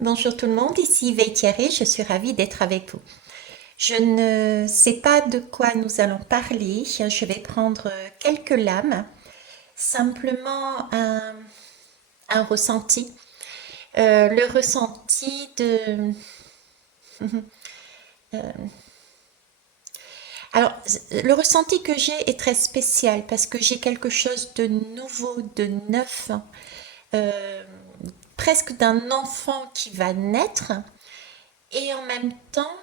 Bonjour tout le monde, ici Veille Thierry, je suis ravie d'être avec vous. Je ne sais pas de quoi nous allons parler, je vais prendre quelques lames, simplement un ressenti. Le ressenti de... Alors, le ressenti que j'ai est très spécial parce que j'ai quelque chose de nouveau, de neuf, euh, presque d'un enfant qui va naître et en même temps,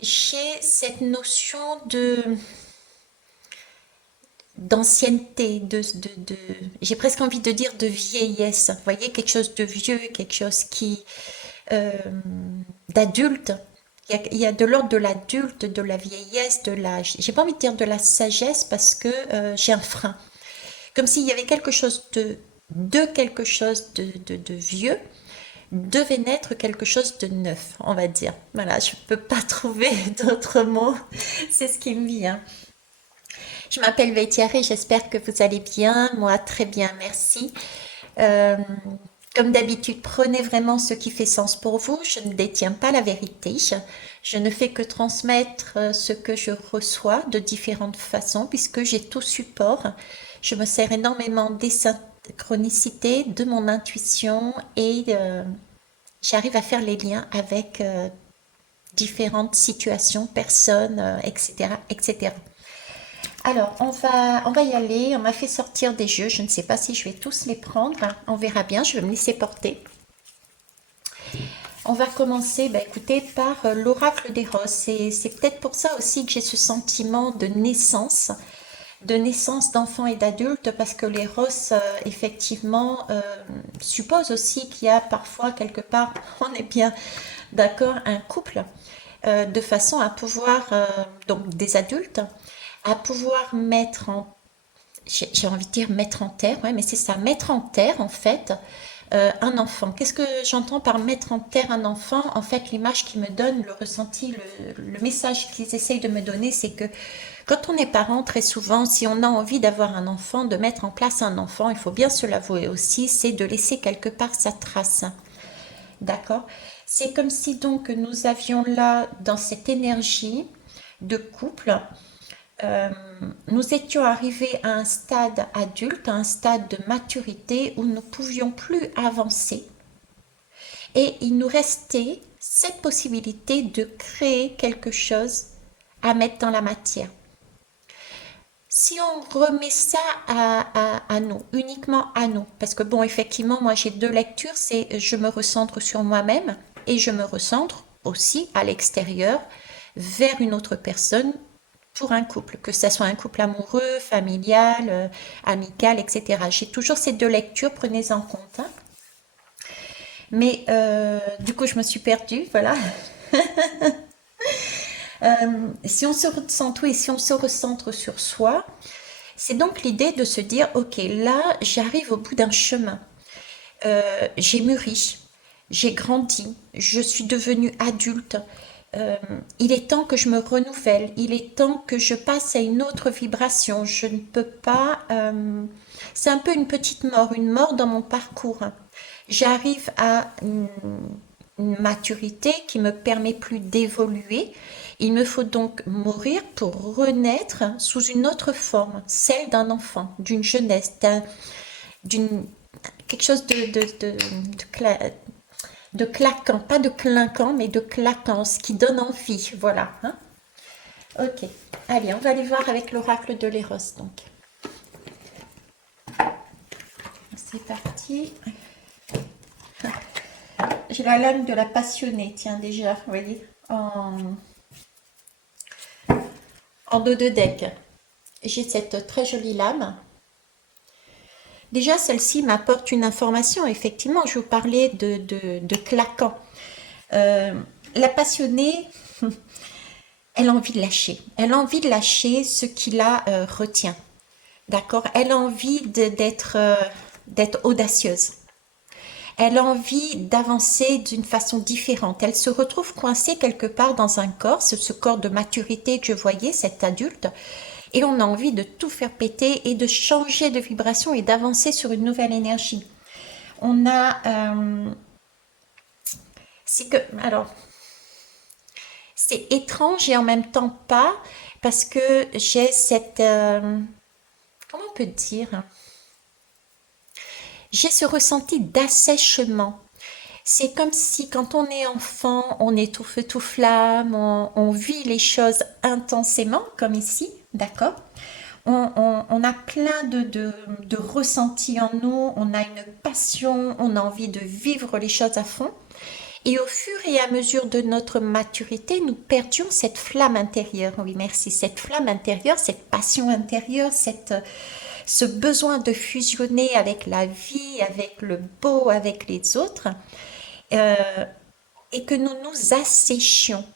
j'ai cette notion de d'ancienneté, j'ai presque envie de dire de vieillesse. Vous voyez, quelque chose de vieux, quelque chose qui euh, d'adulte. Il y a de l'ordre de l'adulte, de la vieillesse, de la. J'ai pas envie de dire de la sagesse parce que j'ai un frein. Comme s'il y avait quelque chose de quelque chose de vieux devait naître quelque chose de neuf, on va dire. Voilà, je peux pas trouver d'autres mots. C'est ce qui me vient. Je m'appelle Thierry, j'espère que vous allez bien. Moi, très bien, merci. Euh, Comme d'habitude, prenez vraiment ce qui fait sens pour vous. Je ne détiens pas la vérité. Je ne fais que transmettre ce que je reçois de différentes façons, puisque j'ai tout support. Je me sers énormément des synchronicités, de mon intuition et j'arrive à faire les liens avec différentes situations, personnes, etc., etc. Alors, on va y aller. On m'a fait sortir des jeux. Je ne sais pas si je vais tous les prendre. On verra bien. Je vais me laisser porter. On va commencer, bah, écoutez, par l'oracle des roses. C'est peut-être pour ça aussi que j'ai ce sentiment de naissance d'enfants et d'adultes, parce que les roses, effectivement, supposent aussi qu'il y a parfois quelque part, on est bien d'accord, un couple, de façon à pouvoir, donc des adultes, à pouvoir mettre en j'ai envie de dire mettre en terre, ouais, mais c'est ça, mettre en terre en fait un enfant. Qu'est-ce que j'entends par mettre en terre un enfant? En fait, l'image qui me donne, le ressenti, le message qu'ils essayent de me donner, c'est que quand on est parent, très souvent, si on a envie d'avoir un enfant, de mettre en place un enfant, il faut bien se l'avouer aussi, c'est de laisser quelque part sa trace. D'accord? C'est comme si donc nous avions là, dans cette énergie de couple, euh, nous étions arrivés à un stade adulte, à un stade de maturité où nous ne pouvions plus avancer. Et il nous restait cette possibilité de créer quelque chose à mettre dans la matière. Si on remet ça à nous, uniquement à nous, parce que bon, effectivement, moi j'ai deux lectures, c'est je me recentre sur moi-même et je me recentre aussi à l'extérieur vers une autre personne pour un couple, que ce soit un couple amoureux, familial, amical, etc. J'ai toujours ces deux lectures, prenez en compte, hein. Mais du coup, je me suis perdue, voilà. Si on se recentre, oui, si on se recentre sur soi, c'est donc l'idée de se dire, ok, là, j'arrive au bout d'un chemin. J'ai mûri, j'ai grandi, je suis devenue adulte. Euh, il est temps que je me renouvelle, il est temps que je passe à une autre vibration. Je ne peux pas. C'est un peu une mort dans mon parcours. J'arrive à une maturité qui me permet plus d'évoluer. Il me faut donc mourir pour renaître sous une autre forme, celle d'un enfant, d'une jeunesse, d'une quelque chose de claquant, pas de clinquant, mais de claquant, ce qui donne envie, voilà, hein. Ok, allez, on va aller voir avec l'oracle de l'Éros, donc. C'est parti. J'ai la lame de la passionnée, tiens, déjà, vous voyez, en dos de deck. J'ai cette très jolie lame. Déjà, celle-ci m'apporte une information. Effectivement, je vous parlais de claquant. Euh, la passionnée, elle a envie de lâcher. Elle a envie de lâcher ce qui la retient. D'accord? Elle a envie d'être audacieuse. Elle a envie d'avancer d'une façon différente. Elle se retrouve coincée quelque part dans un corps, ce corps de maturité que je voyais, cet adulte, et on a envie de tout faire péter et de changer de vibration et d'avancer sur une nouvelle énergie. On a C'est que, alors, c'est étrange et en même temps pas, parce que j'ai cette, comment on peut dire? J'ai ce ressenti d'assèchement. C'est comme si quand on est enfant, on est tout feu tout flamme, on vit les choses intensément, comme ici, d'accord? On a plein de ressentis en nous, on a une passion, on a envie de vivre les choses à fond. Et au fur et à mesure de notre maturité, nous perdions cette flamme intérieure. Oui, merci. Cette flamme intérieure, cette passion intérieure, ce besoin de fusionner avec la vie, avec le beau, avec les autres, euh, et que nous nous asséchions.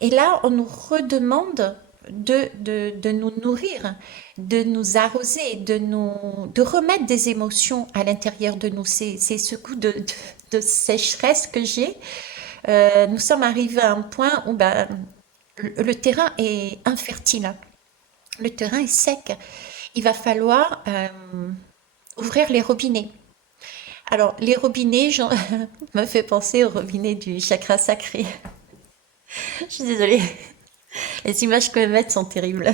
Et là, on nous redemande de nous nourrir, de nous arroser, de remettre des émotions à l'intérieur de nous. C'est ce coup de sécheresse que j'ai. Nous sommes arrivés à un point où ben, le terrain est infertile. Le terrain est sec. Il va falloir ouvrir les robinets. Alors, les robinets, me fait penser au robinet du chakra sacré. Je suis désolée. Les images que je vais mettre sont terribles.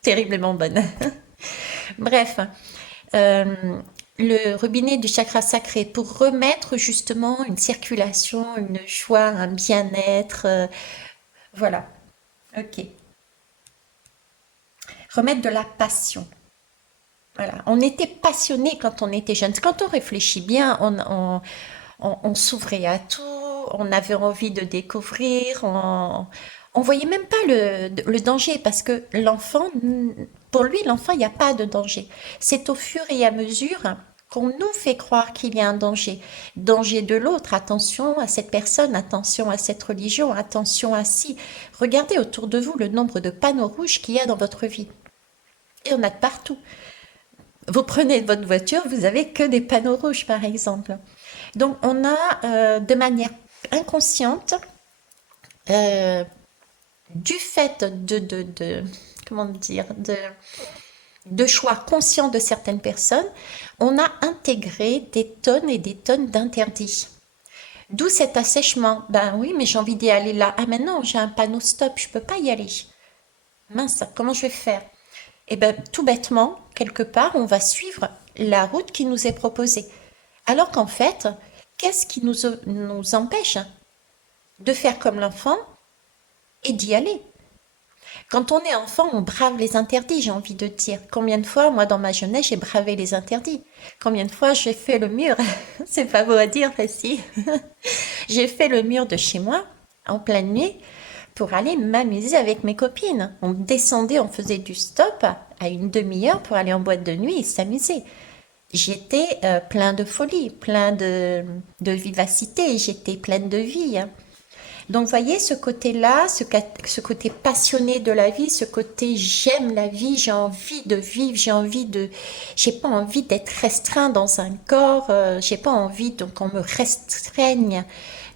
Terriblement bonnes. Bref, euh, le robinet du chakra sacré pour remettre justement une circulation, une joie, un bien-être. Voilà. Ok. Remettre de la passion. Voilà. On était passionné quand on était jeune. Quand on réfléchit bien, on s'ouvrait à tout, on avait envie de découvrir, on voyait même pas le danger parce que l'enfant, pour lui, l'enfant, il n'y a pas de danger. C'est au fur et à mesure qu'on nous fait croire qu'il y a un danger. Danger de l'autre, attention à cette personne, attention à cette religion, attention à ci. Regardez autour de vous le nombre de panneaux rouges qu'il y a dans votre vie. Et on a de partout. Vous prenez votre voiture, vous avez que des panneaux rouges, par exemple. Donc, on a de manière inconsciente, euh, du fait comment dire, de choix conscients de certaines personnes, on a intégré des tonnes et des tonnes d'interdits. D'où cet assèchement. Ben oui, mais j'ai envie d'y aller là. Ah, mais non, j'ai un panneau stop, je peux pas y aller. Mince, comment je vais faire? Eh bien, tout bêtement, quelque part, on va suivre la route qui nous est proposée. Alors qu'en fait, qu'est-ce qui nous empêche de faire comme l'enfant et d'y aller? Quand on est enfant, on brave les interdits, j'ai envie de dire. Combien de fois, moi, dans ma jeunesse, j'ai bravé les interdits? Combien de fois j'ai fait le mur? C'est pas beau à dire, mais si. J'ai fait le mur de chez moi, en pleine nuit, pour aller m'amuser avec mes copines. On descendait, on faisait du stop à une demi-heure pour aller en boîte de nuit et s'amuser. J'étais plein de folie, plein de vivacité, j'étais pleine de vie, hein. Donc, vous voyez, ce côté-là, ce côté passionné de la vie, ce côté j'aime la vie, j'ai envie de vivre, j'ai pas envie d'être restreint dans un corps, j'ai pas envie qu'on me restreigne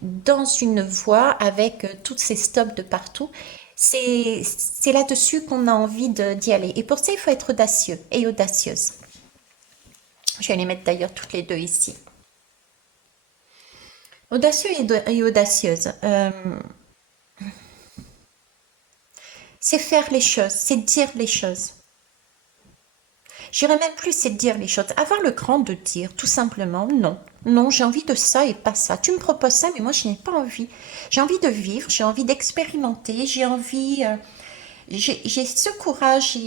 dans une voie avec toutes ces stops de partout. C'est là-dessus qu'on a envie d'y aller. Et pour ça, il faut être audacieux et audacieuse. Je vais les mettre d'ailleurs toutes les deux ici. Audacieux et audacieuse. C'est faire les choses, c'est dire les choses. J'irais même plus, c'est dire les choses. Avoir le cran de dire, tout simplement, non. Non, j'ai envie de ça et pas ça. Tu me proposes ça, mais moi, je n'ai pas envie. J'ai envie de vivre, j'ai envie d'expérimenter, j'ai envie... j'ai ce courage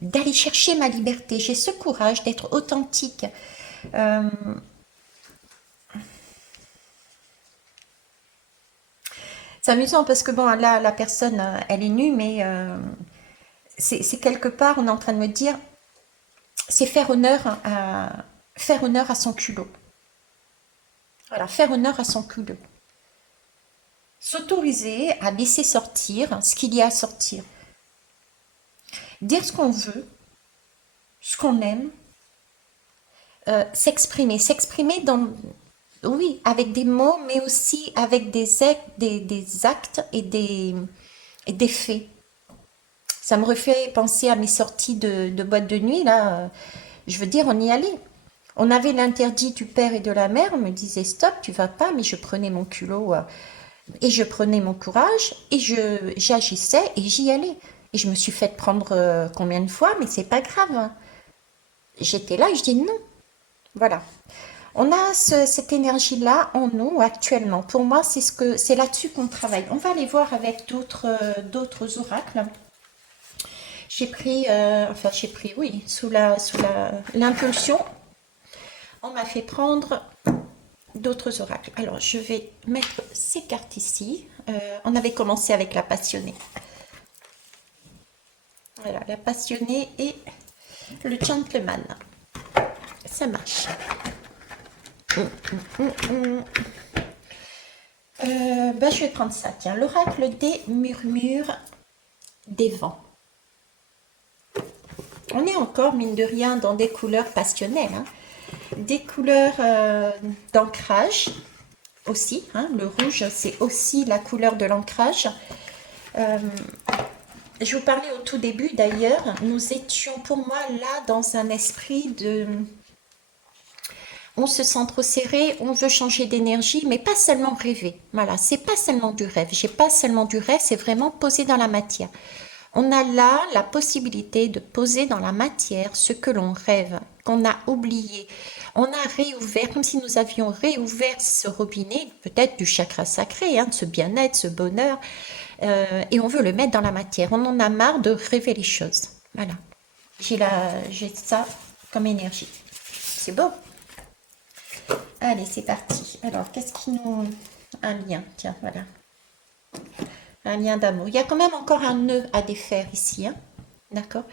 d'aller chercher ma liberté. J'ai ce courage d'être authentique. Euh, c'est amusant parce que, bon, là, la personne, elle est nue, mais c'est quelque part, on est en train de me dire, c'est faire honneur à son culot. Voilà, faire honneur à son culot. S'autoriser à laisser sortir ce qu'il y a à sortir. Dire ce qu'on veut, ce qu'on aime, s'exprimer dans, oui, avec des mots, mais aussi avec des actes et des faits. Ça me refait penser à mes sorties de boîte de nuit, là. Je veux dire, on y allait. On avait l'interdit du père et de la mère, on me disait stop, tu vas pas, mais je prenais mon culot et je prenais mon courage et j'agissais et j'y allais. Et je me suis fait prendre combien de fois, mais c'est pas grave, hein. J'étais là et je dis non. Voilà. On a cette énergie-là en nous actuellement. Pour moi, c'est là-dessus qu'on travaille. On va aller voir avec d'autres oracles. J'ai pris, oui, sous l'impulsion, on m'a fait prendre d'autres oracles. Alors, je vais mettre ces cartes ici. On avait commencé avec la passionnée. Voilà, la passionnée et le gentleman. Ça marche. Je vais prendre ça. Tiens, l'oracle des murmures des vents. On est encore, mine de rien, dans des couleurs passionnelles, hein. Des couleurs d'ancrage aussi, hein. Le rouge, c'est aussi la couleur de l'ancrage. Je vous parlais au tout début, d'ailleurs, nous étions pour moi là dans un esprit de... On se sent trop serré, on veut changer d'énergie, mais pas seulement rêver. Voilà, c'est pas seulement du rêve. J'ai pas seulement du rêve, c'est vraiment posé dans la matière. On a là la possibilité de poser dans la matière ce que l'on rêve, qu'on a oublié. On a réouvert, comme si nous avions réouvert ce robinet, peut-être du chakra sacré, hein, de ce bien-être, ce bonheur, et on veut le mettre dans la matière. On en a marre de rêver les choses. Voilà. J'ai ça comme énergie. C'est beau. Allez, c'est parti. Alors, qu'est-ce qui nous... Un lien, tiens, voilà. Un lien d'amour. Il y a quand même encore un nœud à défaire ici, hein. D'accord?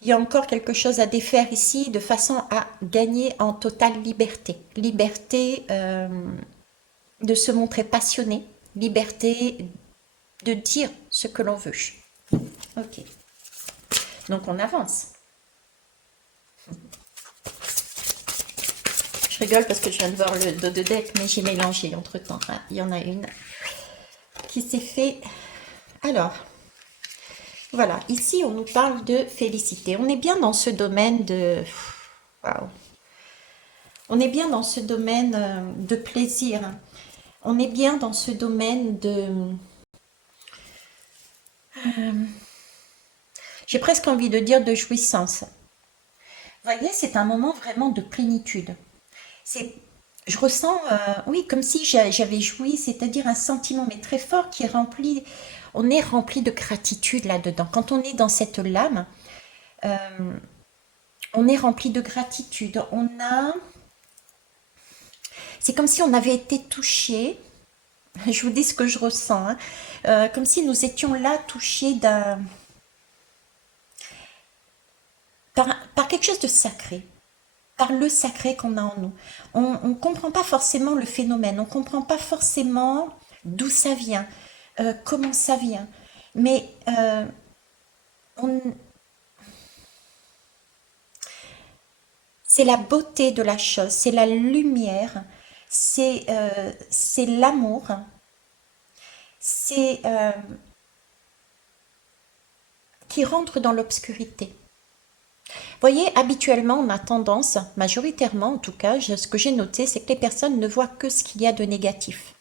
Il y a encore quelque chose à défaire ici de façon à gagner en totale liberté. Liberté de se montrer passionné. Liberté de dire ce que l'on veut. Ok. Donc, on avance. Je rigole parce que je viens de voir le dos de deck, mais j'ai mélangé entre-temps. Ah, il y en a une qui s'est fait. Alors, voilà. Ici, on nous parle de félicité. On est bien dans ce domaine de... Waouh. On est bien dans ce domaine de plaisir. On est bien dans ce domaine de... J'ai presque envie de dire de jouissance. Vous voyez, c'est un moment vraiment de plénitude. Je ressens, oui, comme si j'avais joui, c'est-à-dire un sentiment, mais très fort, qui est rempli, on est rempli de gratitude là-dedans. Quand on est dans cette lame, on est rempli de gratitude. C'est comme si on avait été touché, je vous dis ce que je ressens, hein, comme si nous étions là touchés par quelque chose de sacré. Par le sacré qu'on a en nous. On ne comprend pas forcément le phénomène, on ne comprend pas forcément d'où ça vient, comment ça vient. Mais c'est la beauté de la chose, c'est la lumière, c'est l'amour, c'est qui rentre dans l'obscurité. Vous voyez, habituellement, on a tendance, majoritairement en tout cas, ce que j'ai noté, c'est que les personnes ne voient que ce qu'il y a de négatif.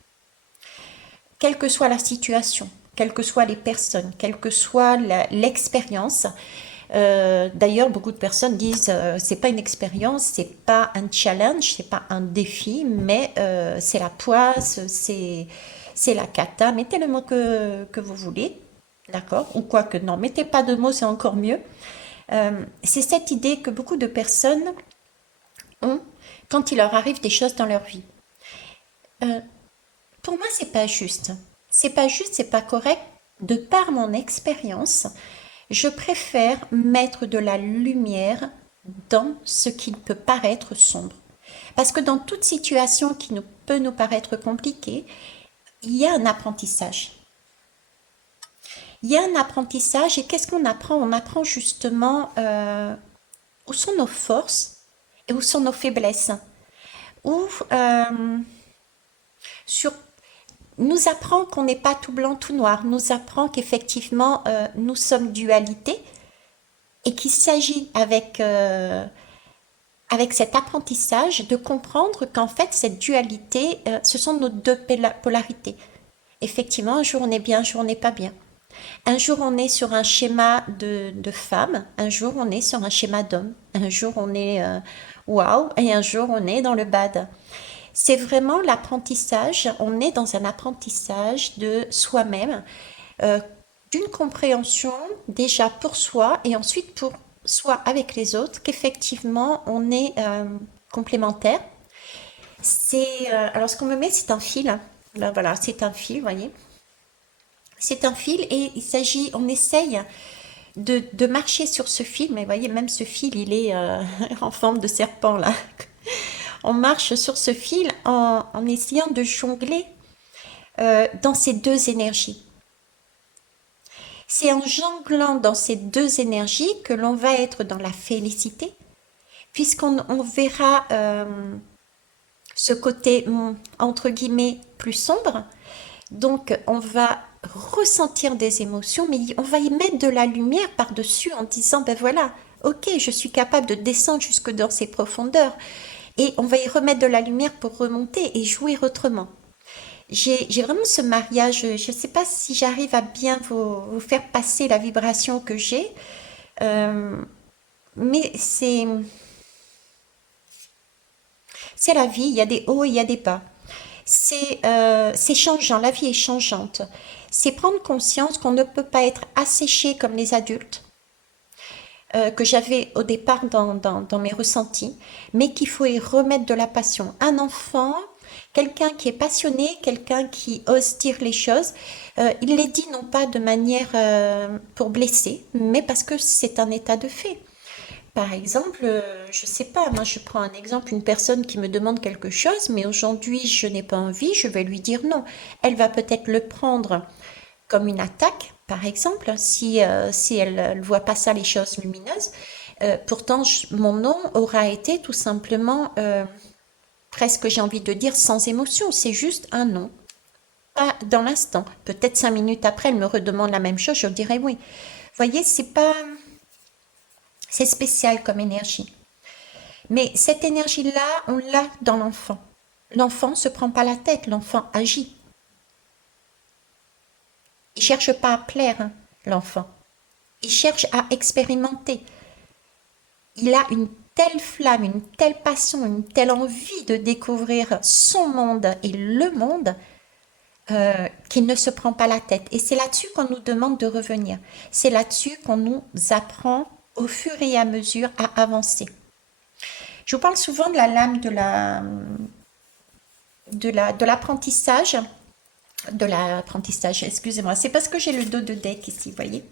Quelle que soit la situation, quelles que soient les personnes, quelle que soit l'expérience. D'ailleurs, beaucoup de personnes disent c'est pas une expérience, c'est pas un challenge, c'est pas un défi, mais c'est la poisse, c'est la cata. Mettez le mot que vous voulez, d'accord? Ou quoi que non, mettez pas de mots, c'est encore mieux. C'est cette idée que beaucoup de personnes ont quand il leur arrive des choses dans leur vie. Pour moi, c'est pas juste. C'est pas juste, c'est pas correct. De par mon expérience, je préfère mettre de la lumière dans ce qui peut paraître sombre. Parce que dans toute situation qui peut nous paraître compliquée, il y a un apprentissage. Il y a un apprentissage et qu'est-ce qu'on apprend? On apprend justement où sont nos forces et où sont nos faiblesses. Où sur nous apprend qu'on n'est pas tout blanc, tout noir, nous apprend qu'effectivement nous sommes dualité et qu'il s'agit avec avec cet apprentissage de comprendre qu'en fait, cette dualité, ce sont nos deux polarités. Effectivement, un jour on est bien, un jour on n'est pas bien. Un jour on est sur un schéma de femme, un jour on est sur un schéma d'homme, un jour on est waouh et un jour on est dans le bad. C'est vraiment l'apprentissage, on est dans un apprentissage de soi-même, euh, d'une compréhension déjà pour soi et ensuite pour soi avec les autres, qu'effectivement on est complémentaires. Alors ce qu'on me met, c'est un fil. Ben voilà, c'est un fil, vous voyez. C'est un fil et on essaye de marcher sur ce fil, mais vous voyez, même ce fil, il est en forme de serpent là. On marche sur ce fil en essayant de jongler dans ces deux énergies. C'est en jonglant dans ces deux énergies que l'on va être dans la félicité, puisqu'on verra ce côté, entre guillemets, plus sombre. Donc, on va ressentir des émotions, mais on va y mettre de la lumière par-dessus en disant, ben voilà, ok, je suis capable de descendre jusque dans ces profondeurs. Et on va y remettre de la lumière pour remonter et jouer autrement. J'ai vraiment ce mariage, je ne sais pas si j'arrive à bien vous faire passer la vibration que j'ai, euh, mais c'est la vie, il y a des hauts et il y a des bas. C'est changeant, la vie est changeante. C'est prendre conscience qu'on ne peut pas être asséché comme les adultes, que j'avais au départ dans mes ressentis, mais qu'il faut y remettre de la passion. Un enfant, quelqu'un qui est passionné, quelqu'un qui ose dire les choses, il les dit non pas de manière pour blesser, mais parce que c'est un état de fait. Par exemple, je sais pas, moi je prends un exemple, une personne qui me demande quelque chose, mais aujourd'hui je n'ai pas envie, je vais lui dire non. Elle va peut-être le prendre comme une attaque, par exemple, si elle ne voit pas ça, les choses lumineuses. Pourtant, mon non aura été tout simplement, presque j'ai envie de dire, sans émotion. C'est juste un non. Pas dans l'instant. Peut-être 5 minutes après, elle me redemande la même chose, je dirais oui. Vous voyez, c'est pas, c'est spécial comme énergie. Mais cette énergie-là, on l'a dans l'enfant. L'enfant ne se prend pas la tête, l'enfant agit. Il ne cherche pas à plaire, hein, l'enfant. Il cherche à expérimenter. Il a une telle flamme, une telle passion, une telle envie de découvrir son monde et le monde qu'il ne se prend pas la tête. Et c'est là-dessus qu'on nous demande de revenir. C'est là-dessus qu'on nous apprend au fur et à mesure à avancer. Je vous parle souvent de la lame de l'apprentissage. De l'apprentissage, excusez-moi. C'est parce que j'ai le dos de deck ici, vous voyez.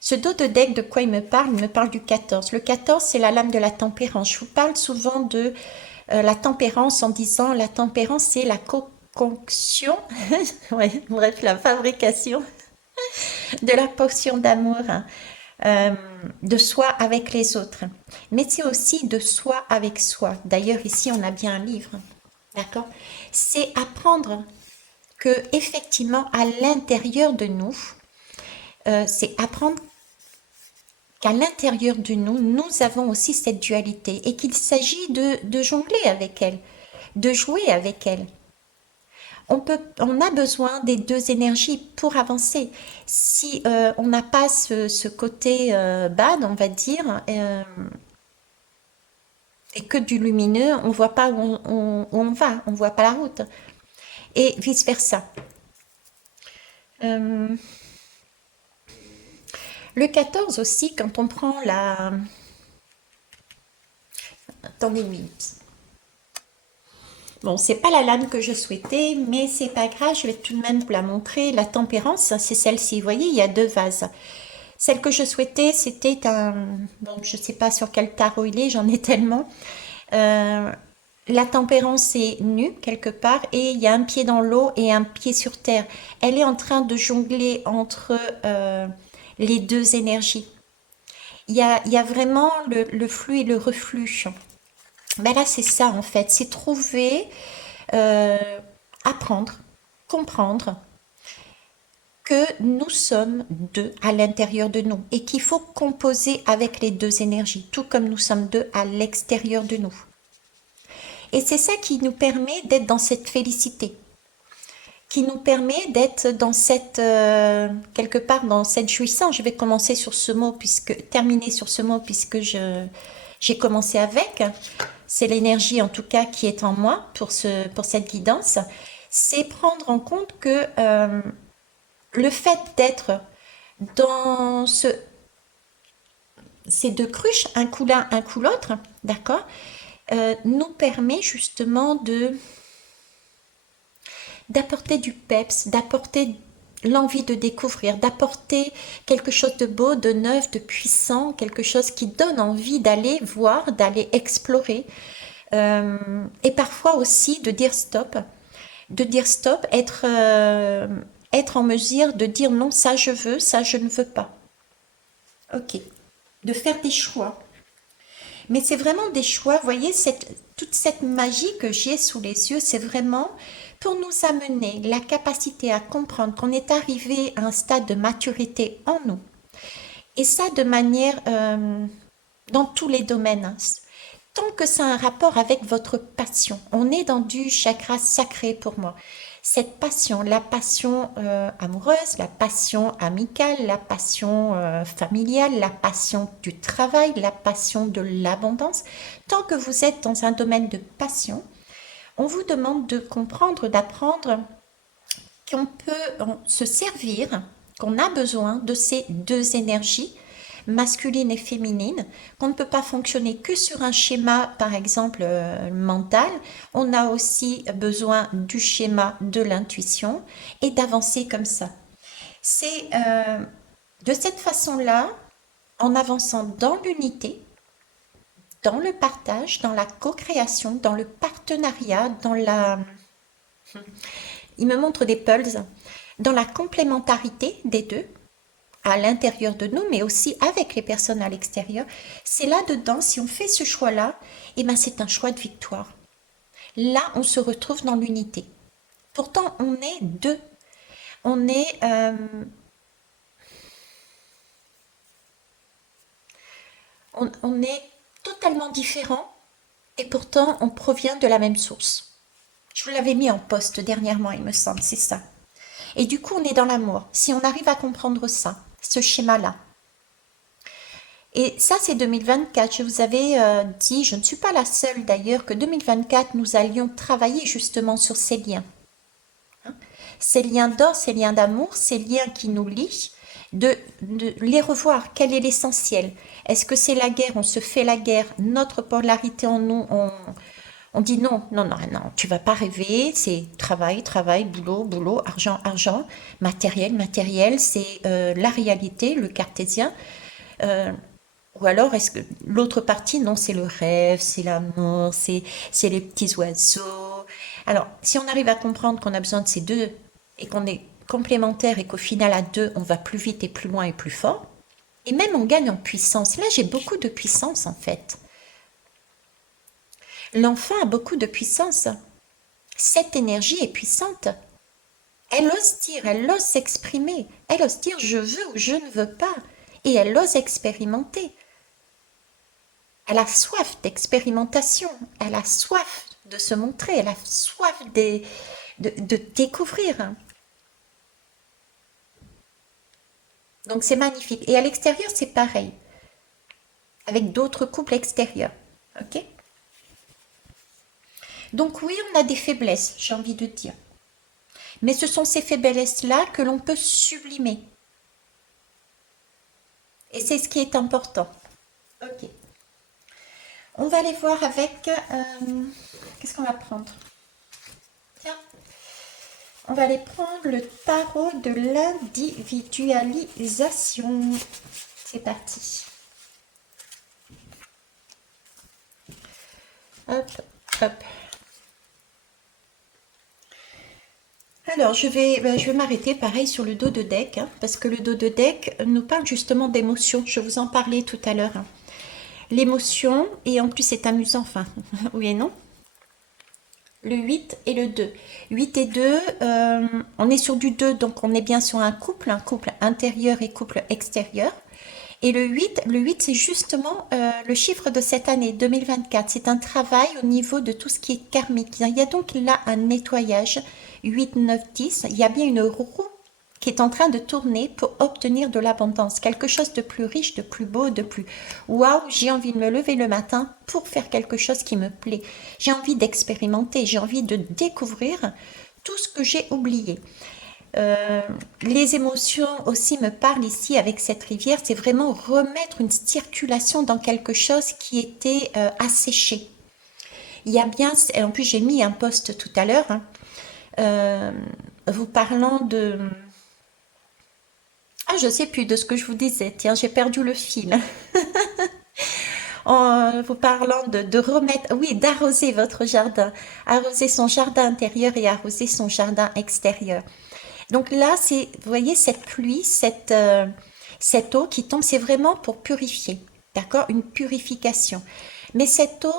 Ce dos de deck, de quoi il me parle? Il me parle du 14. Le 14, c'est la lame de la tempérance. Je vous parle souvent de la tempérance en disant la tempérance, c'est la concoction, ouais, bref, la fabrication de la potion d'amour, hein, de soi avec les autres. Mais c'est aussi de soi avec soi. D'ailleurs, ici, on a bien un livre. D'accord? C'est apprendre que, effectivement, à l'intérieur de nous, c'est apprendre qu'à l'intérieur de nous, nous avons aussi cette dualité et qu'il s'agit de jongler avec elle, de jouer avec elle. On a besoin des deux énergies pour avancer. Si on n'a pas ce côté bad, on va dire, et que du lumineux, on ne voit pas où on va, on ne voit pas la route. Et vice-versa. Le 14 aussi, quand on prend la... Attendez une minute. Bon, c'est pas la lame que je souhaitais, mais c'est pas grave, je vais tout de même vous la montrer. La tempérance, c'est celle-ci. Vous voyez, il y a deux vases. Celle que je souhaitais, c'était un... Bon, je sais pas sur quel tarot il est, j'en ai tellement. La tempérance est nue quelque part et il y a un pied dans l'eau et un pied sur terre. Elle est en train de jongler entre les deux énergies. Il y a vraiment le flux et le reflux. Ben là, c'est ça en fait, c'est trouver, apprendre, comprendre que nous sommes deux à l'intérieur de nous et qu'il faut composer avec les deux énergies, tout comme nous sommes deux à l'extérieur de nous. Et c'est ça qui nous permet d'être dans cette félicité, qui nous permet d'être dans cette, quelque part dans cette jouissance. Je vais commencer sur ce mot, terminer sur ce mot, puisque j'ai commencé avec. C'est l'énergie en tout cas qui est en moi pour cette guidance. C'est prendre en compte que le fait d'être dans ces deux cruches, un coup l'un, un coup l'autre, d'accord, nous permet justement d'apporter du peps, d'apporter l'envie de découvrir, d'apporter quelque chose de beau, de neuf, de puissant, quelque chose qui donne envie d'aller voir, d'aller explorer, et parfois aussi de dire stop, être en mesure de dire non, ça je veux, ça je ne veux pas. Ok, de faire des choix. Mais c'est vraiment des choix, vous voyez, toute cette magie que j'ai sous les yeux, c'est vraiment pour nous amener la capacité à comprendre qu'on est arrivé à un stade de maturité en nous. Et ça de manière dans tous les domaines, hein. Tant que ça a un rapport avec votre passion. On est dans du chakra sacré pour moi. Cette passion, la passion amoureuse, la passion amicale, la passion familiale, la passion du travail, la passion de l'abondance. Tant que vous êtes dans un domaine de passion, on vous demande de comprendre, d'apprendre qu'on peut se servir, qu'on a besoin de ces deux énergies, masculine et féminine, qu'on ne peut pas fonctionner que sur un schéma, par exemple, mental. On a aussi besoin du schéma de l'intuition et d'avancer comme ça. C'est de cette façon-là, en avançant dans l'unité, dans le partage, dans la co-création, dans le partenariat, dans la... Il me montre des pulses, dans la complémentarité des deux, à l'intérieur de nous, mais aussi avec les personnes à l'extérieur. C'est là-dedans, si on fait ce choix-là, eh ben c'est un choix de victoire. Là, on se retrouve dans l'unité. Pourtant, on est deux. On est... on est totalement différents et pourtant, on provient de la même source. Je vous l'avais mis en poste dernièrement, il me semble, c'est ça. Et du coup, on est dans l'amour. Si on arrive à comprendre ça, ce schéma-là. Et ça, c'est 2024. Je vous avais dit, je ne suis pas la seule d'ailleurs, que 2024, nous allions travailler justement sur ces liens. Hein, ces liens d'or, ces liens d'amour, ces liens qui nous lient, de les revoir. Quel est l'essentiel? Est-ce que c'est la guerre? On se fait la guerre. Notre polarité en nous, on dit non, non, non, non, tu vas pas rêver, c'est travail, travail, boulot, boulot, argent, argent, matériel, matériel, c'est la réalité, le cartésien. Ou alors, est-ce que l'autre partie, non, c'est le rêve, c'est l'amour, c'est les petits oiseaux. Alors, si on arrive à comprendre qu'on a besoin de ces deux et qu'on est complémentaires et qu'au final, à deux, on va plus vite et plus loin et plus fort, et même on gagne en puissance. Là, j'ai beaucoup de puissance en fait. L'enfant a beaucoup de puissance. Cette énergie est puissante. Elle ose dire, elle ose s'exprimer, elle ose dire je veux ou je ne veux pas. Et elle ose expérimenter. Elle a soif d'expérimentation, elle a soif de se montrer, elle a soif de découvrir. Donc c'est magnifique. Et à l'extérieur, c'est pareil. Avec d'autres couples extérieurs. Ok ? Donc oui, on a des faiblesses, j'ai envie de dire. Mais ce sont ces faiblesses-là que l'on peut sublimer. Et c'est ce qui est important. Ok. On va aller voir avec... qu'est-ce qu'on va prendre? Tiens. On va aller prendre le tarot de l'individualisation. C'est parti. Hop, hop. Alors, je vais m'arrêter pareil sur le dos de deck, hein, parce que le dos de deck nous parle justement d'émotions. Je vous en parlais tout à l'heure. Hein. L'émotion, et en plus c'est amusant, enfin, oui et non. Le 8 et le 2. 8 et 2, on est sur du 2, donc on est bien sur un couple intérieur et couple extérieur. Et le 8 c'est justement le chiffre de cette année 2024. C'est un travail au niveau de tout ce qui est karmique. Il y a donc là un nettoyage, 8, 9, 10. Il y a bien une roue qui est en train de tourner pour obtenir de l'abondance. Quelque chose de plus riche, de plus beau, de plus... Waouh, j'ai envie de me lever le matin pour faire quelque chose qui me plaît. J'ai envie d'expérimenter, j'ai envie de découvrir tout ce que j'ai oublié. Les émotions aussi me parlent ici avec cette rivière, c'est vraiment remettre une circulation dans quelque chose qui était asséché. Il y a bien, en plus j'ai mis un post tout à l'heure, hein, vous parlant de... Ah, je sais plus de ce que je vous disais, tiens, j'ai perdu le fil. En vous parlant de remettre, oui, d'arroser votre jardin, arroser son jardin intérieur et arroser son jardin extérieur. Donc là, c'est, vous voyez, cette pluie, cette eau qui tombe, c'est vraiment pour purifier, d'accord? Une purification. Mais cette eau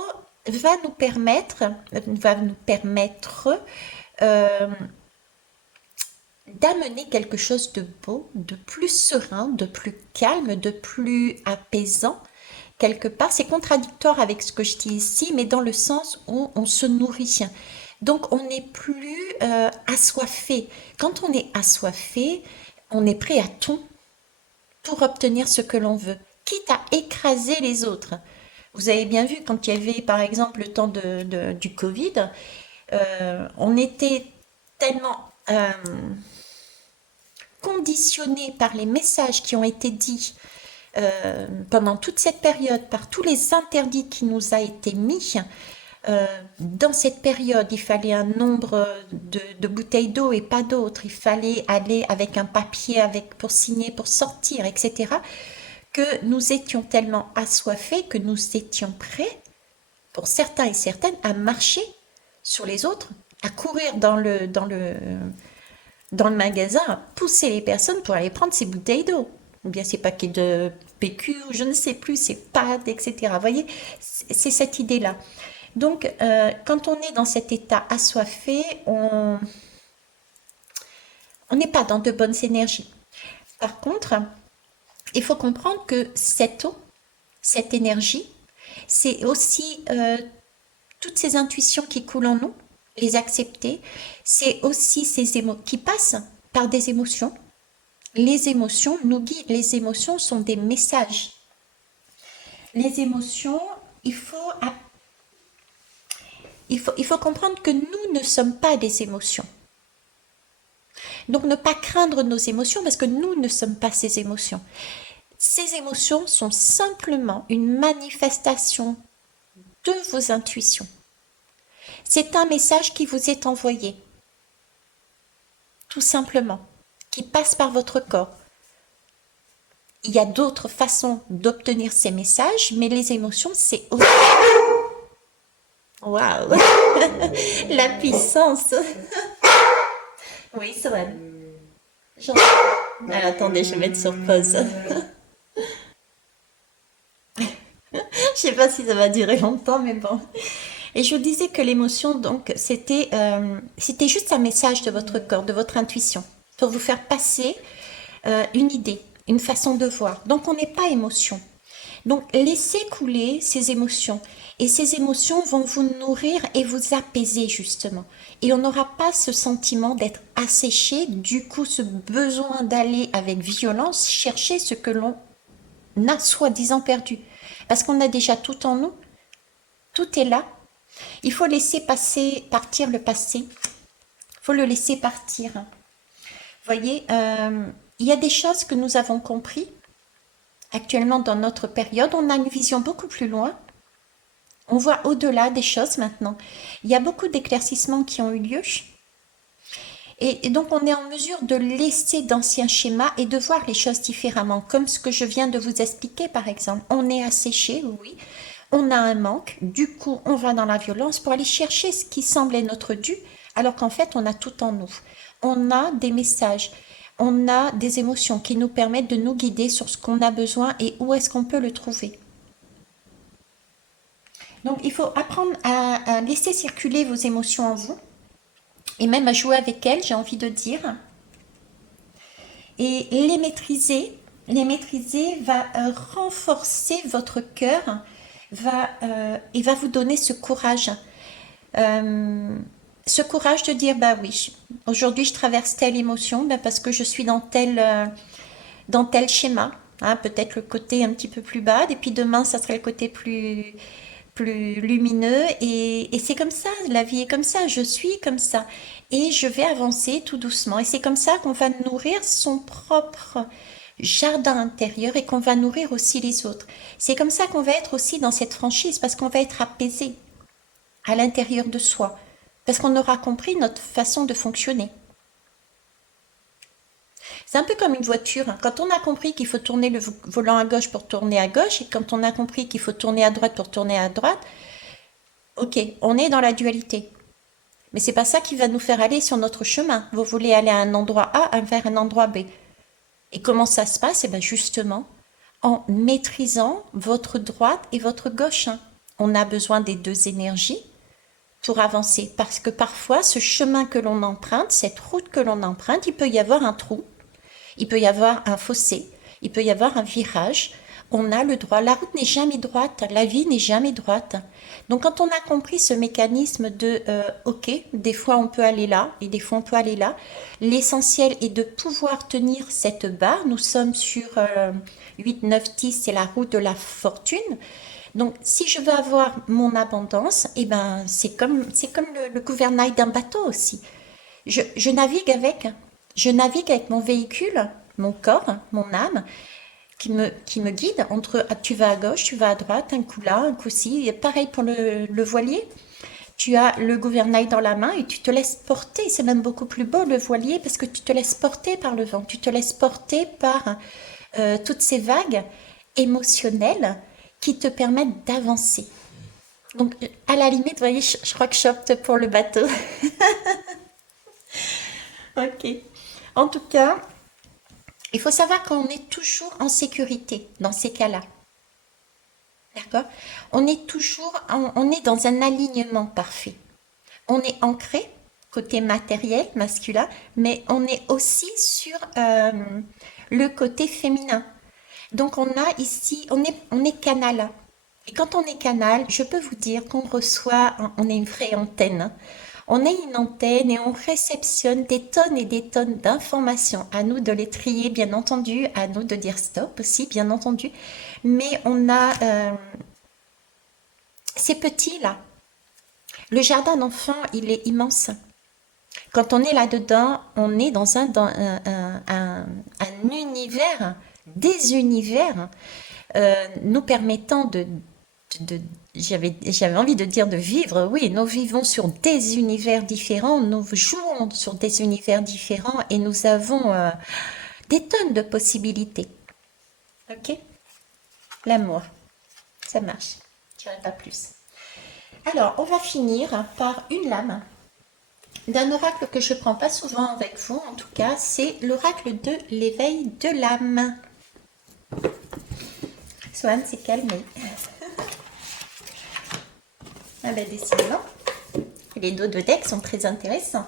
va nous permettre euh, d'amener quelque chose de beau, de plus serein, de plus calme, de plus apaisant. Quelque part, c'est contradictoire avec ce que je dis ici, mais dans le sens où on se nourrit. Donc, on n'est plus assoiffé. Quand on est assoiffé, on est prêt à tout pour obtenir ce que l'on veut, quitte à écraser les autres. Vous avez bien vu quand il y avait, par exemple, le temps du Covid, on était tellement conditionné par les messages qui ont été dits pendant toute cette période, par tous les interdits qui nous a été mis. Dans cette période, il fallait un nombre de bouteilles d'eau et pas d'autres. Il fallait aller avec un papier pour signer, pour sortir, etc. Que nous étions tellement assoiffés que nous étions prêts, pour certains et certaines, à marcher sur les autres, à courir dans le magasin, à pousser les personnes pour aller prendre ces bouteilles d'eau. Ou bien ces paquets de PQ, ou je ne sais plus, ces pâtes, etc. Vous voyez, c'est cette idée-là. Donc, quand on est dans cet état assoiffé, on n'est pas dans de bonnes énergies. Par contre, il faut comprendre que cette eau, cette énergie, c'est aussi toutes ces intuitions qui coulent en nous, les accepter. C'est aussi ces émotions qui passent par des émotions. Les émotions nous guident. Les émotions sont des messages. Les émotions, il faut comprendre que nous ne sommes pas des émotions. Donc ne pas craindre nos émotions parce que nous ne sommes pas ces émotions. Ces émotions sont simplement une manifestation de vos intuitions. C'est un message qui vous est envoyé, tout simplement, qui passe par votre corps. Il y a d'autres façons d'obtenir ces messages, mais les émotions, c'est aussi... Waouh. La puissance. Oui, c'est vrai. Alors, attendez, je vais mettre sur pause. Je sais pas si ça va durer longtemps, mais bon. Et je vous disais que l'émotion, donc, c'était juste un message de votre corps, de votre intuition, pour vous faire passer une idée, une façon de voir. Donc, on n'est pas émotion. Donc, laissez couler ces émotions. Et ces émotions vont vous nourrir et vous apaiser, justement. Et on n'aura pas ce sentiment d'être asséché, du coup, ce besoin d'aller avec violence chercher ce que l'on a soi-disant perdu. Parce qu'on a déjà tout en nous. Tout est là. Il faut laisser partir le passé. Il faut le laisser partir. Vous voyez, il y a des choses que nous avons compris actuellement dans notre période. On a une vision beaucoup plus loin. On voit au-delà des choses maintenant. Il y a beaucoup d'éclaircissements qui ont eu lieu. Et donc, on est en mesure de laisser d'anciens schémas et de voir les choses différemment. Comme ce que je viens de vous expliquer, par exemple. On est asséché, oui. On a un manque. Du coup, on va dans la violence pour aller chercher ce qui semblait notre dû, alors qu'en fait, on a tout en nous. On a des messages. On a des émotions qui nous permettent de nous guider sur ce qu'on a besoin et où est-ce qu'on peut le trouver. Donc, il faut apprendre à laisser circuler vos émotions en vous et même à jouer avec elles, j'ai envie de dire. Et les maîtriser va renforcer votre cœur et va vous donner euh, ce courage de dire, bah oui, aujourd'hui je traverse telle émotion, bah parce que je suis dans tel schéma. Hein, peut-être le côté un petit peu plus bas, et puis demain ça serait le côté plus lumineux, et c'est comme ça, la vie est comme ça, je suis comme ça, et je vais avancer tout doucement, et c'est comme ça qu'on va nourrir son propre jardin intérieur et qu'on va nourrir aussi les autres. C'est comme ça qu'on va être aussi dans cette franchise, parce qu'on va être apaisé à l'intérieur de soi, parce qu'on aura compris notre façon de fonctionner. C'est un peu comme une voiture. Quand on a compris qu'il faut tourner le volant à gauche pour tourner à gauche, et quand on a compris qu'il faut tourner à droite pour tourner à droite, ok, on est dans la dualité. Mais c'est pas ça qui va nous faire aller sur notre chemin. Vous voulez aller à un endroit A vers un endroit B. Et comment ça se passe? Eh bien justement, en maîtrisant votre droite et votre gauche. On a besoin des deux énergies pour avancer. Parce que parfois, ce chemin que l'on emprunte, cette route que l'on emprunte, il peut y avoir un trou, il peut y avoir un fossé, il peut y avoir un virage. On a le droit. La route n'est jamais droite, la vie n'est jamais droite. Donc quand on a compris ce mécanisme de ok, des fois on peut aller là et des fois on peut aller là, l'essentiel est de pouvoir tenir cette barre. Nous sommes sur 8, 9, 10, c'est la route de la fortune. Donc si je veux avoir mon abondance, eh ben, c'est comme le gouvernail d'un bateau aussi. Je navigue avec. Je navigue avec mon véhicule, mon corps, mon âme, qui me guide entre tu vas à gauche, tu vas à droite, un coup là, un coup ci. Et pareil pour le voilier. Tu as le gouvernail dans la main et tu te laisses porter. C'est même beaucoup plus beau le voilier parce que tu te laisses porter par le vent. Tu te laisses porter par toutes ces vagues émotionnelles qui te permettent d'avancer. Donc, à la limite, vous voyez, je crois que je opte pour le bateau. Ok. En tout cas, il faut savoir qu'on est toujours en sécurité dans ces cas-là. D'accord? On est dans un alignement parfait. On est ancré côté matériel, masculin, mais on est aussi sur le côté féminin. Donc on a ici, on est canal. Et quand on est canal, je peux vous dire qu'on reçoit, on est une vraie antenne, hein. On est une antenne et on réceptionne des tonnes et des tonnes d'informations. À nous de les trier, bien entendu, à nous de dire stop aussi, bien entendu. Mais on a ces petits-là. Le jardin d'enfant, il est immense. Quand on est là-dedans, on est dans un univers, des univers nous permettant de- j'avais envie de dire de vivre, oui, nous vivons sur des univers différents, nous jouons sur des univers différents et nous avons des tonnes de possibilités. Ok? L'amour, ça marche. Je dirais pas plus. Alors, on va finir par une lame d'un oracle que je prends pas souvent avec vous, en tout cas, c'est l'oracle de l'éveil de l'âme. Swan s'est calmé. Ah ben décidément, les dos de deck sont très intéressants.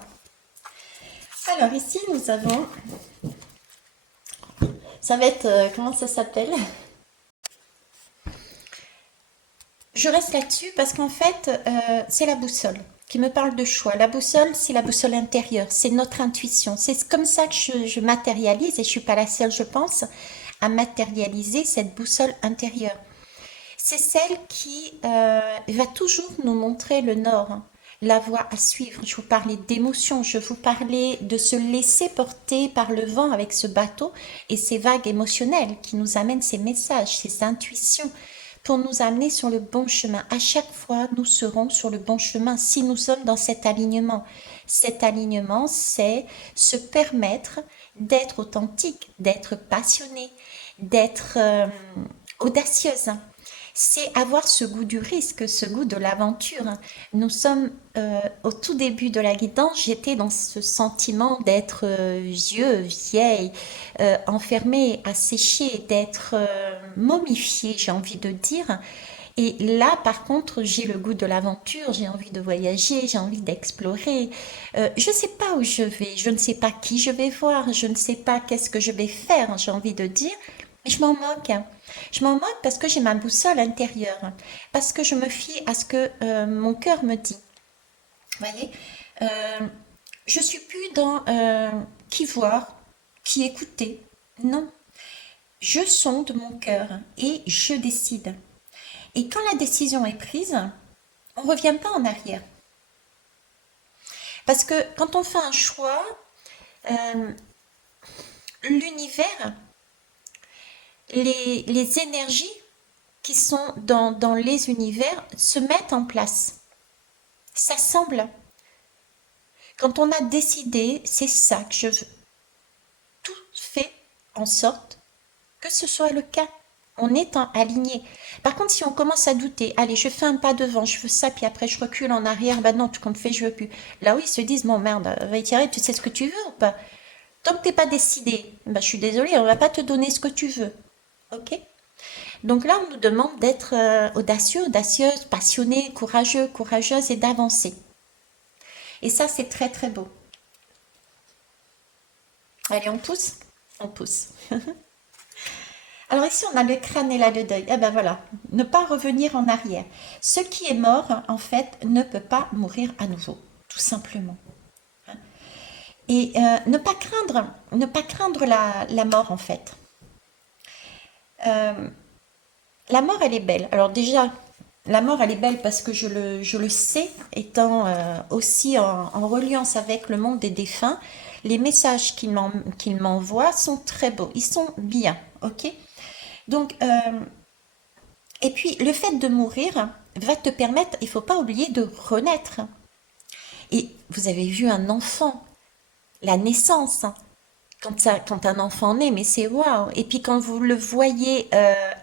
Alors ici nous avons, ça va être, comment ça s'appelle? Je reste là-dessus parce qu'en fait c'est la boussole qui me parle de choix. La boussole, c'est la boussole intérieure, c'est notre intuition. C'est comme ça que je matérialise, et je suis pas la seule, je pense, à matérialiser cette boussole intérieure. C'est celle qui va toujours nous montrer le nord, hein, la voie à suivre. Je vous parlais d'émotion, je vous parlais de se laisser porter par le vent avec ce bateau et ces vagues émotionnelles qui nous amènent ces messages, ces intuitions pour nous amener sur le bon chemin. À chaque fois, nous serons sur le bon chemin si nous sommes dans cet alignement. Cet alignement, c'est se permettre d'être authentique, d'être passionné, d'être audacieuse. C'est avoir ce goût du risque, ce goût de l'aventure. Nous sommes au tout début de la guidance, j'étais dans ce sentiment d'être vieux, vieille, enfermée, asséchée, d'être momifiée, j'ai envie de dire. Et là, par contre, j'ai le goût de l'aventure, j'ai envie de voyager, j'ai envie d'explorer. Je ne sais pas où je vais, je ne sais pas qui je vais voir, je ne sais pas qu'est-ce que je vais faire, j'ai envie de dire, mais je m'en moque. Je m'en moque parce que j'ai ma boussole intérieure, parce que je me fie à ce que mon cœur me dit. Vous voyez, euh, je suis plus dans qui voir, qui écouter. Non, je sonde mon cœur et je décide. Et quand la décision est prise, on ne revient pas en arrière. Parce que quand on fait un choix, euh, l'univers, les énergies qui sont dans les univers se mettent en place. Ça semble. Quand on a décidé, c'est ça que je veux. Tout fait en sorte que ce soit le cas. On est aligné. Par contre, si on commence à douter, allez, je fais un pas devant, je veux ça, puis après je recule en arrière, ben non, tout compte fait, je veux plus. Là, oui, ils se disent, bon merde, va y tirer, tu sais ce que tu veux ou pas? Tant que t'es pas décidé, ben, je suis désolée, on va pas te donner ce que tu veux. Ok? Donc là, on nous demande d'être audacieux, audacieuse, passionné, courageux, courageuse et d'avancer. Et ça, c'est très très beau. Allez, on pousse? On pousse. Alors ici, on a le crâne et là le deuil. Eh ben voilà, ne pas revenir en arrière. Ce qui est mort, en fait, ne peut pas mourir à nouveau, tout simplement. Et ne pas craindre la mort, en fait. Euh, la mort, elle est belle. Alors déjà, la mort, elle est belle parce que je le sais, étant aussi en reliance avec le monde des défunts, les messages qu'il m'envoie sont très beaux, ils sont bien, ok? Donc, et puis, le fait de mourir va te permettre, il ne faut pas oublier, de renaître. Et vous avez vu un enfant, la naissance, hein, quand un enfant naît, mais c'est waouh. Et puis quand vous le voyez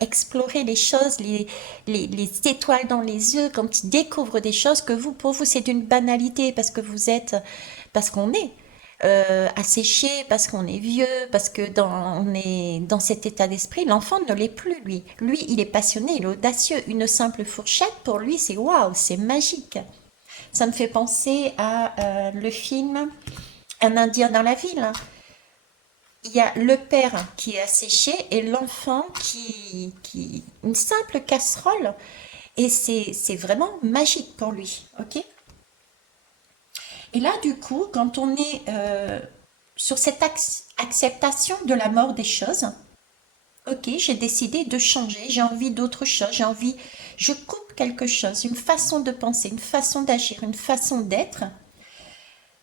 explorer les choses, les étoiles dans les yeux, quand il découvre des choses que vous, pour vous, c'est d'une banalité parce que vous êtes, parce qu'on est asséché, parce qu'on est vieux, parce que on est dans cet état d'esprit. L'enfant ne l'est plus, lui. Lui, il est passionné, il est audacieux. Une simple fourchette, pour lui, c'est waouh, c'est magique. Ça me fait penser à le film Un Indien dans la ville. Il y a le père qui est asséché et l'enfant une simple casserole. Et c'est vraiment magique pour lui, ok? Et là, du coup, quand on est sur cette acceptation de la mort des choses, ok, j'ai décidé de changer, j'ai envie d'autre chose, je coupe quelque chose, une façon de penser, une façon d'agir, une façon d'être.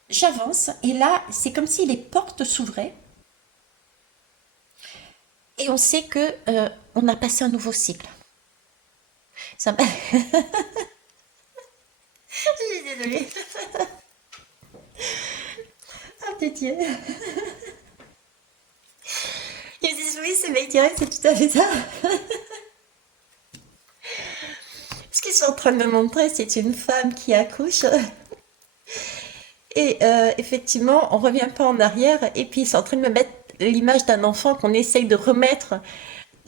J'avance et là, c'est comme si les portes s'ouvraient et on sait que on a passé un nouveau cycle. Ça m'a- Je suis désolée. Ah, t'es Dieu. Ils me disent oui, c'est Maïtire, c'est tout à fait ça. Ce qu'ils sont en train de me montrer, c'est une femme qui accouche. Et effectivement, on revient pas en arrière. Et puis, ils sont en train de me mettre l'image d'un enfant qu'on essaye de remettre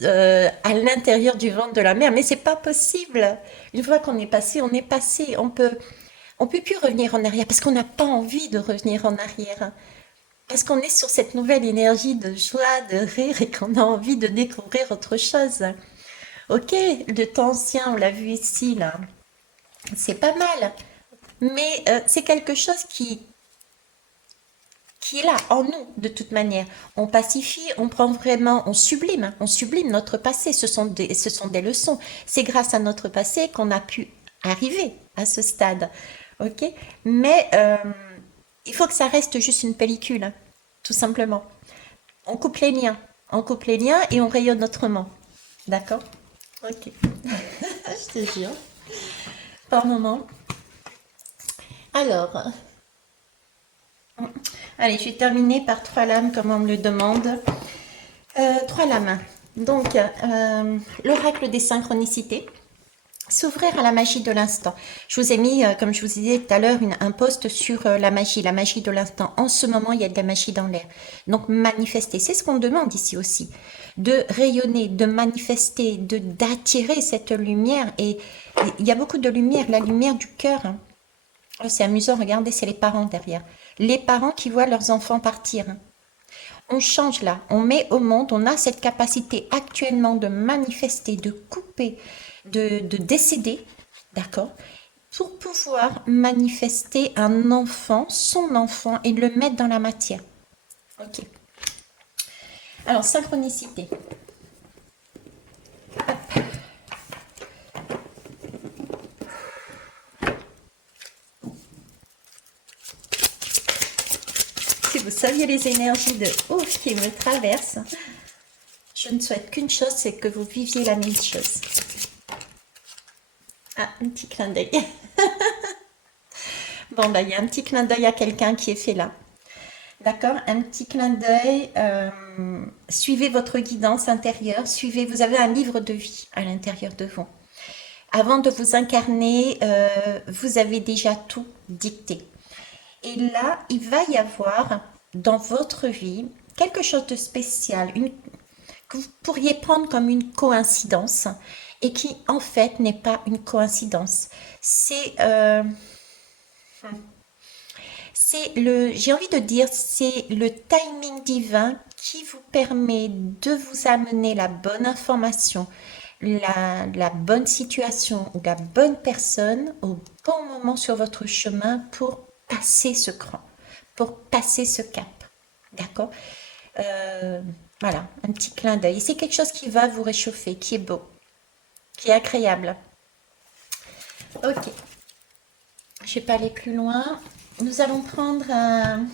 à l'intérieur du ventre de la mère. Mais c'est pas possible. Une fois qu'on est passé, on est passé. On peut plus revenir en arrière parce qu'on n'a pas envie de revenir en arrière. Parce qu'on est sur cette nouvelle énergie de joie, de rire et qu'on a envie de découvrir autre chose. Ok, le temps ancien, on l'a vu ici, là, c'est pas mal. Mais c'est quelque chose qui est là, en nous, de toute manière. On pacifie, on prend vraiment, on sublime notre passé. Ce sont des leçons. C'est grâce à notre passé qu'on a pu arriver à ce stade. Ok? Mais il faut que ça reste juste une pellicule, hein, tout simplement. On coupe les liens. On coupe les liens et on rayonne autrement. D'accord? Ok. Je te jure. Par moment. Alors, allez, je vais terminer par trois lames comme on me le demande. Trois lames. Donc, l'oracle des synchronicités. S'ouvrir à la magie de l'instant. Je vous ai mis, comme je vous disais tout à l'heure, un post sur la magie de l'instant. En ce moment, il y a de la magie dans l'air. Donc, manifester, c'est ce qu'on demande ici aussi. De rayonner, de manifester, d'attirer cette lumière. Et il y a beaucoup de lumière, la lumière du cœur. Hein. Oh, c'est amusant, regardez, c'est les parents derrière. Les parents qui voient leurs enfants partir. Hein. On change là, on met au monde, on a cette capacité actuellement de manifester, de couper, de décéder, d'accord, pour pouvoir manifester un enfant, son enfant, et le mettre dans la matière. Ok. Alors, synchronicité. Hop. Si vous saviez les énergies de ouf qui me traversent, je ne souhaite qu'une chose, c'est que vous viviez la même chose. Ah, un petit clin d'œil. Bon, bah, il y a un petit clin d'œil à quelqu'un qui est fait là. D'accord? Un petit clin d'œil. Suivez votre guidance intérieure. Suivez, vous avez un livre de vie à l'intérieur de vous. Avant de vous incarner, vous avez déjà tout dicté. Et là, il va y avoir dans votre vie quelque chose de spécial, que vous pourriez prendre comme une coïncidence et qui en fait n'est pas une coïncidence. C'est j'ai envie de dire, c'est le timing divin qui vous permet de vous amener la bonne information, la bonne situation ou la bonne personne au bon moment sur votre chemin pour passer ce cran, pour passer ce cap. D'accord? Voilà, un petit clin d'œil. C'est quelque chose qui va vous réchauffer, qui est beau, qui est agréable. Ok. Je ne vais pas aller plus loin. Nous allons prendre un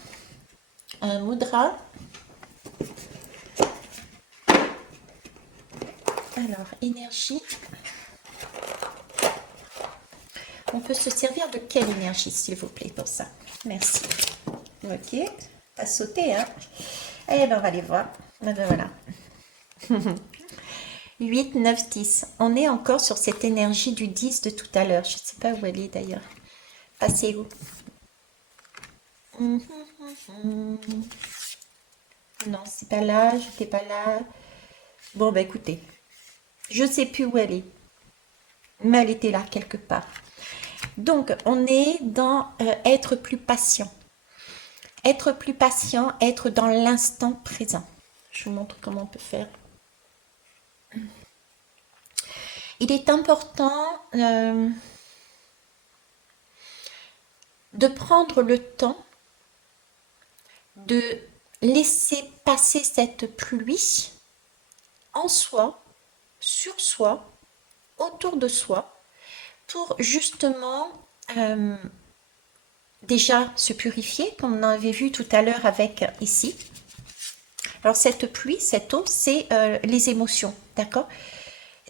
mudra. Alors, énergie. On peut se servir de quelle énergie, s'il vous plaît, pour ça? Merci. Ok. T'as sauté, hein? Eh ben, on va aller voir. Eh ben, voilà. 8, 9, 10. On est encore sur cette énergie du 10 de tout à l'heure. Je ne sais pas où elle est, d'ailleurs. Passez où? Non, c'est pas là, je n'étais pas là. Bon, bah écoutez, je ne sais plus où elle est, mais elle était là quelque part. Donc, on est dans être plus patient. Être plus patient, être dans l'instant présent. Je vous montre comment on peut faire. Il est important de prendre le temps de laisser passer cette pluie en soi, sur soi, autour de soi, pour justement déjà se purifier, comme on avait vu tout à l'heure avec ici. Alors cette pluie, cette eau, c'est les émotions, d'accord?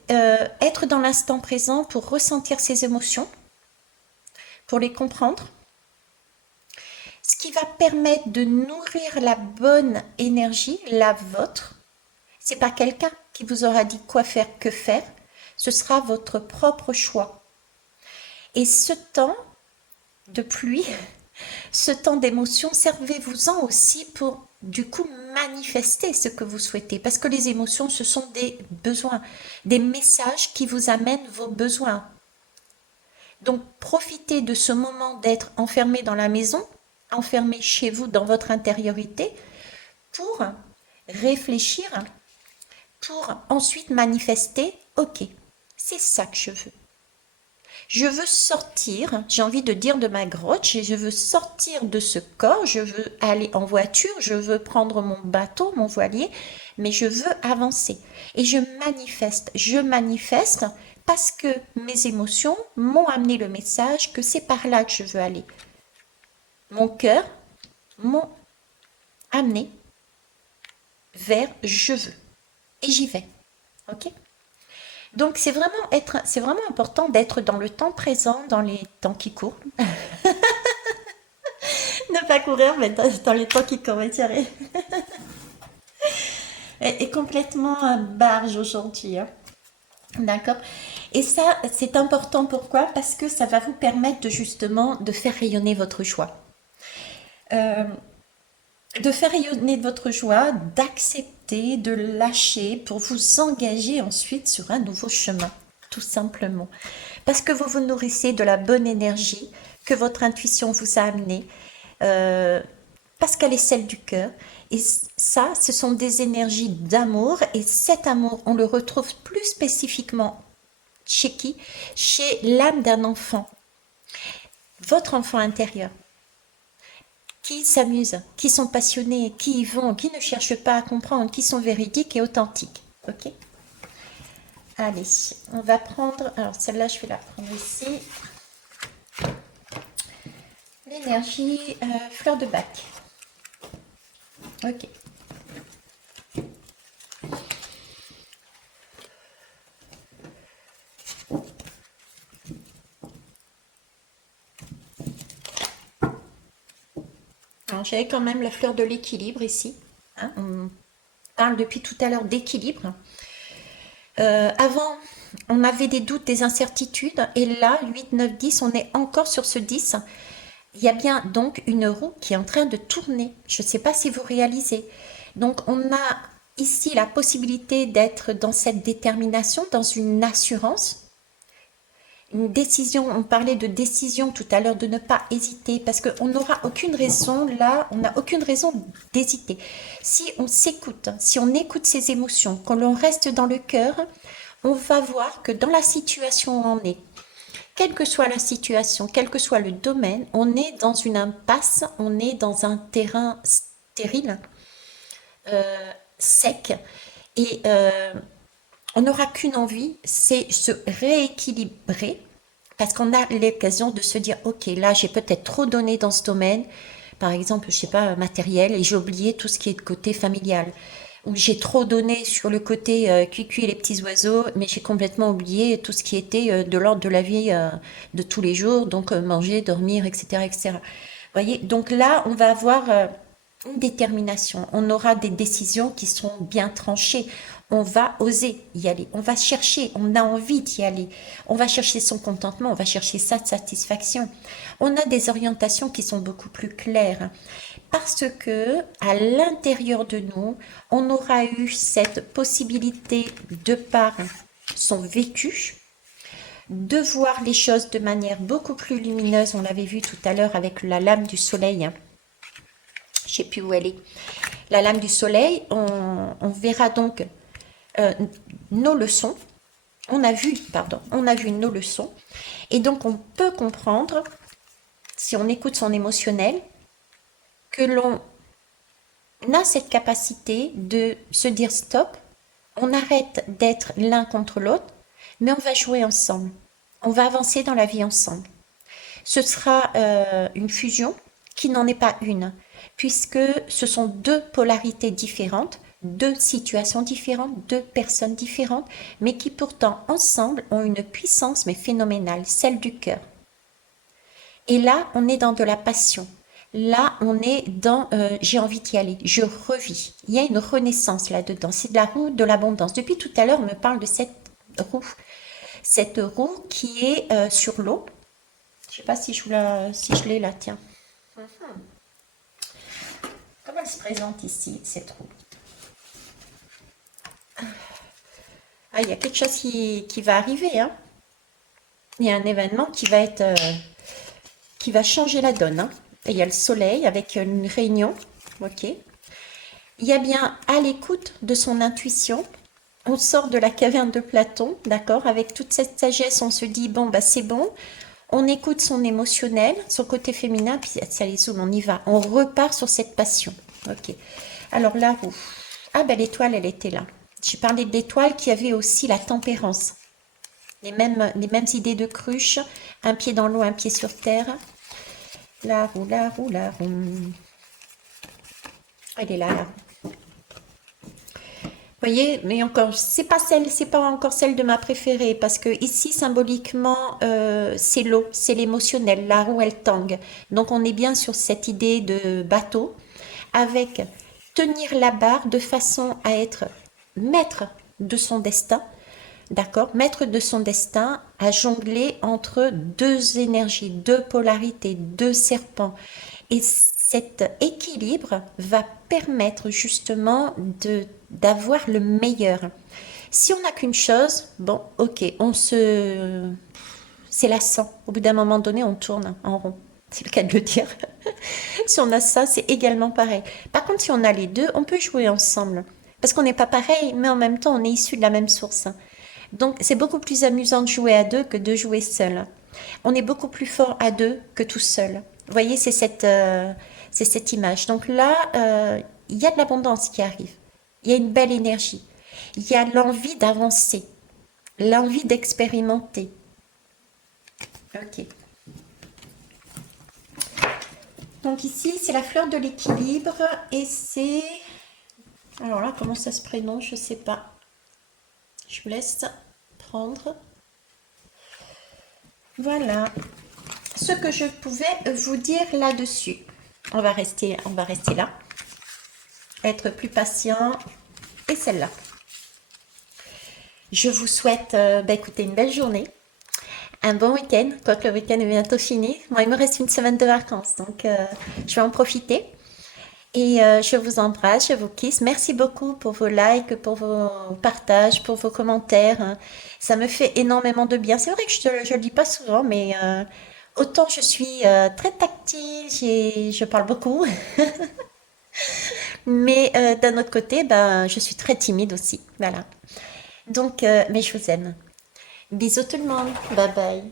Être dans l'instant présent pour ressentir ces émotions, pour les comprendre, ce qui va permettre de nourrir la bonne énergie, la vôtre. C'est pas quelqu'un qui vous aura dit quoi faire, que faire. Ce sera votre propre choix. Et ce temps de pluie, ce temps d'émotion, servez-vous-en aussi pour du coup manifester ce que vous souhaitez. Parce que les émotions, ce sont des besoins, des messages qui vous amènent vos besoins. Donc profitez de ce moment d'être enfermé dans la maison, enfermé chez vous dans votre intériorité, pour réfléchir, pour ensuite manifester, ok, c'est ça que je veux. Je veux sortir, j'ai envie de dire de ma grotte, je veux sortir de ce corps, je veux aller en voiture, je veux prendre mon bateau, mon voilier, mais je veux avancer. Et je manifeste parce que mes émotions m'ont amené le message que c'est par là que je veux aller. Mon cœur m'a amené vers je veux. Et j'y vais. Ok ? Donc c'est vraiment important d'être dans le temps présent, dans les temps qui courent. Ne pas courir, mais dans les temps qui courent, Thierry. Et complètement barge aujourd'hui. Hein. D'accord. Et ça, c'est important. Pourquoi? Parce que ça va vous permettre de justement de faire rayonner votre joie. Euh, de faire rayonner votre joie, d'accepter, de lâcher pour vous engager ensuite sur un nouveau chemin, tout simplement. Parce que vous vous nourrissez de la bonne énergie que votre intuition vous a amenée, euh, parce qu'elle est celle du cœur. Et ça, ce sont des énergies d'amour, et cet amour, on le retrouve plus spécifiquement chez qui? Chez l'âme d'un enfant, votre enfant intérieur, qui s'amusent, qui sont passionnés, qui y vont, qui ne cherchent pas à comprendre, qui sont véridiques et authentiques. Ok? Allez, on va prendre, alors celle-là, je vais la prendre ici. L'énergie fleur de bac. Ok. Alors, j'avais quand même la fleur de l'équilibre ici. Hein, on parle depuis tout à l'heure d'équilibre. Avant, on avait des doutes, des incertitudes, et là, 8, 9, 10, on est encore sur ce 10. Il y a bien donc une roue qui est en train de tourner. Je ne sais pas si vous réalisez. Donc, on a ici la possibilité d'être dans cette détermination, dans une assurance. Une décision, on parlait de décision tout à l'heure, de ne pas hésiter, parce qu'on n'aura aucune raison, là, on n'a aucune raison d'hésiter. Si on s'écoute, si on écoute ses émotions, qu'on l'on reste dans le cœur, on va voir que dans la situation où on est, quelle que soit la situation, quel que soit le domaine, on est dans une impasse, on est dans un terrain stérile, sec, et on n'aura qu'une envie, c'est se rééquilibrer, parce qu'on a l'occasion de se dire, ok, là j'ai peut-être trop donné dans ce domaine, par exemple, je sais pas, matériel, et j'ai oublié tout ce qui est de côté familial. Ou j'ai trop donné sur le côté cuicui et les petits oiseaux, mais j'ai complètement oublié tout ce qui était de l'ordre de la vie de tous les jours, donc manger, dormir, etc., etc. Vous voyez, donc là, on va avoir une détermination, on aura des décisions qui sont bien tranchées, on va oser y aller, on va chercher, on a envie d'y aller, on va chercher son contentement, on va chercher sa satisfaction. On a des orientations qui sont beaucoup plus claires parce que à l'intérieur de nous, on aura eu cette possibilité de par son vécu de voir les choses de manière beaucoup plus lumineuse. On l'avait vu tout à l'heure avec la lame du soleil. Je ne sais plus où elle est. La lame du soleil, on verra donc nos leçons. On a vu nos leçons. Et donc, on peut comprendre, si on écoute son émotionnel, que l'on a cette capacité de se dire stop, on arrête d'être l'un contre l'autre, mais on va jouer ensemble. On va avancer dans la vie ensemble. Ce sera une fusion qui n'en est pas une, puisque ce sont deux polarités différentes, deux situations différentes, deux personnes différentes, mais qui pourtant ensemble ont une puissance mais phénoménale, celle du cœur. Et là, on est dans de la passion. Là, on est dans j'ai envie d'y aller, je revis. Il y a une renaissance là-dedans. C'est de la roue de l'abondance. Depuis tout à l'heure, on me parle de cette roue qui est sur l'eau. Je ne sais pas si je l'ai là, tiens. Comment elle se présente ici, cette roue? Ah, il y a quelque chose qui va arriver, hein. Il y a un événement qui va changer la donne, hein. Et il y a le soleil avec une réunion, ok. Il y a bien à l'écoute de son intuition. On sort de la caverne de Platon, d'accord, avec toute cette sagesse, on se dit, bon, bah c'est bon, on écoute son émotionnel, son côté féminin, puis ça les zoom, on y va, on repart sur cette passion, ok. Alors la roue, ah ben l'étoile, elle était là. J'ai parlé de l'étoile qui avait aussi la tempérance, les mêmes idées de cruche, un pied dans l'eau, un pied sur terre. La roue, la roue, la roue. Elle est là, la roue. Vous voyez, mais encore, c'est pas encore celle de ma préférée, parce que ici, symboliquement, c'est l'eau, c'est l'émotionnel, la roue, elle tangue. Donc, on est bien sur cette idée de bateau, avec tenir la barre de façon à être maître de son destin, d'accord, maître de son destin, à jongler entre deux énergies, deux polarités, deux serpents. Et cet équilibre va permettre justement d'avoir le meilleur. Si on n'a qu'une chose, bon, ok, c'est lassant. Au bout d'un moment donné, on tourne en rond. C'est le cas de le dire. Si on a ça, c'est également pareil. Par contre, si on a les deux, on peut jouer ensemble. Parce qu'on n'est pas pareil, mais en même temps, on est issu de la même source. Donc, c'est beaucoup plus amusant de jouer à deux que de jouer seul. On est beaucoup plus fort à deux que tout seul. Vous voyez, c'est cette image. Donc là, il y a de l'abondance qui arrive. Il y a une belle énergie. Il y a l'envie d'avancer, l'envie d'expérimenter. Ok. Donc ici, c'est la fleur de l'équilibre et c'est... Alors là, comment ça se prénomme? Je sais pas. Je vous laisse prendre. Voilà ce que je pouvais vous dire là-dessus. On va rester là. Être plus patient. Et celle-là. Je vous souhaite, écoutez, une belle journée. Un bon week-end, quoique le week-end est bientôt fini. Moi, il me reste une semaine de vacances, donc je vais en profiter. Et je vous embrasse, je vous kiss. Merci beaucoup pour vos likes, pour vos partages, pour vos commentaires, hein. Ça me fait énormément de bien. C'est vrai que je le dis pas souvent, mais autant je suis très tactile, je parle beaucoup, mais d'un autre côté, ben, je suis très timide aussi. Voilà. Donc, mais je vous aime. Bisous tout le monde. Bye bye.